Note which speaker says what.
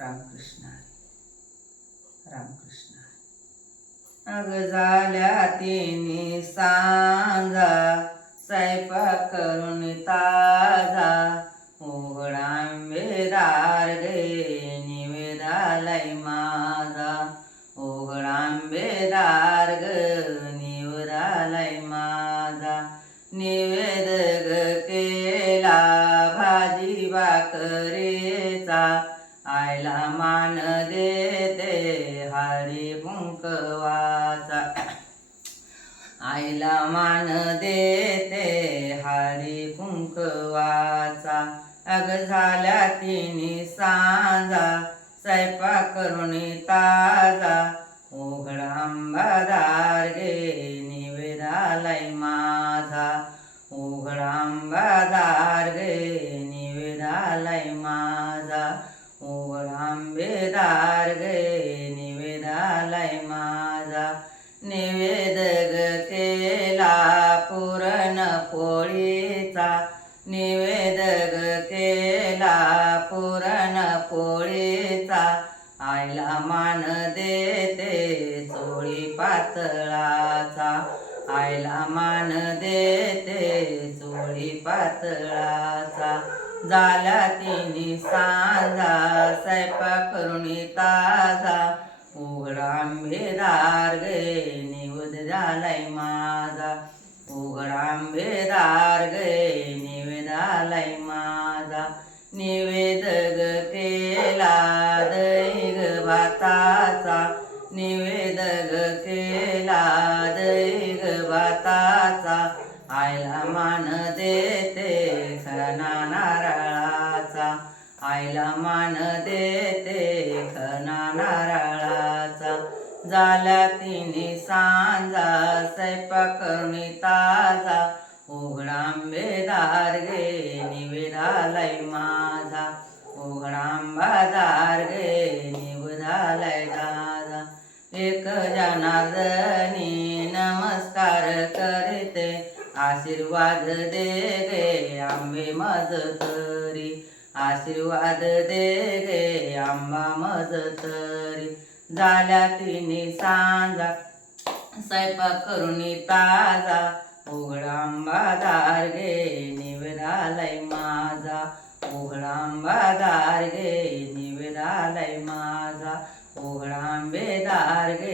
Speaker 1: रामकृष्ण हरी. रामकृष्ण हरी. अग झाल्या तिने सांगा स्वयंपाक करून ताजा उघडांबेदार गे निवेदालय माझा उघडांबेदार ग निवेदालय माझा निवेद ग केला भाजी भाकरीचा मान देते हरी कुंकवाचा आईला मान देते हरी कुंकवाचा अग झाल्या तिने सांजा स्वयंपाक करून ताजा. उघड आंबादार गे निवेदालय माझा. उघड आंबादार गे निवेदालय माझा. आंबेदार गे निवेदालय माझा निवेद केला पुरण पोळीचा निवेद केला पुरण पोळीचा. आईला मान देते सोळी पातळाचा. आईला मान देते सोळी पातळा झाला तिने सांजा स्वयंपाक करून ताजा उघडा आंबेदार गे निवद झालाय माझा. उघडा आंबेदार गे आलाय माझा. निवेद ग केला दैग भाताचा. निवेद ग केला आईला मान देते खना नारळाचा. आईला मान देते खना नारळाचा. झाल्या तिने सांजा स्वयंपाक करून ताजा. उघडांबेदार गे निवेदालय माझा. उघडांबादार गे निवेदालय दादा एक जनार्दन आशीर्वाद दे गे आंबे मज तरी. आशीर्वाद दे गे आंबा मज तरी. झाल्या तिने सांजा स्वयंपाक करून ताजा उघडा आंबादार गे निवेदालय माझा. उघडा आंबादार गे निवेदालय माझा. उघडा आंबेदार गे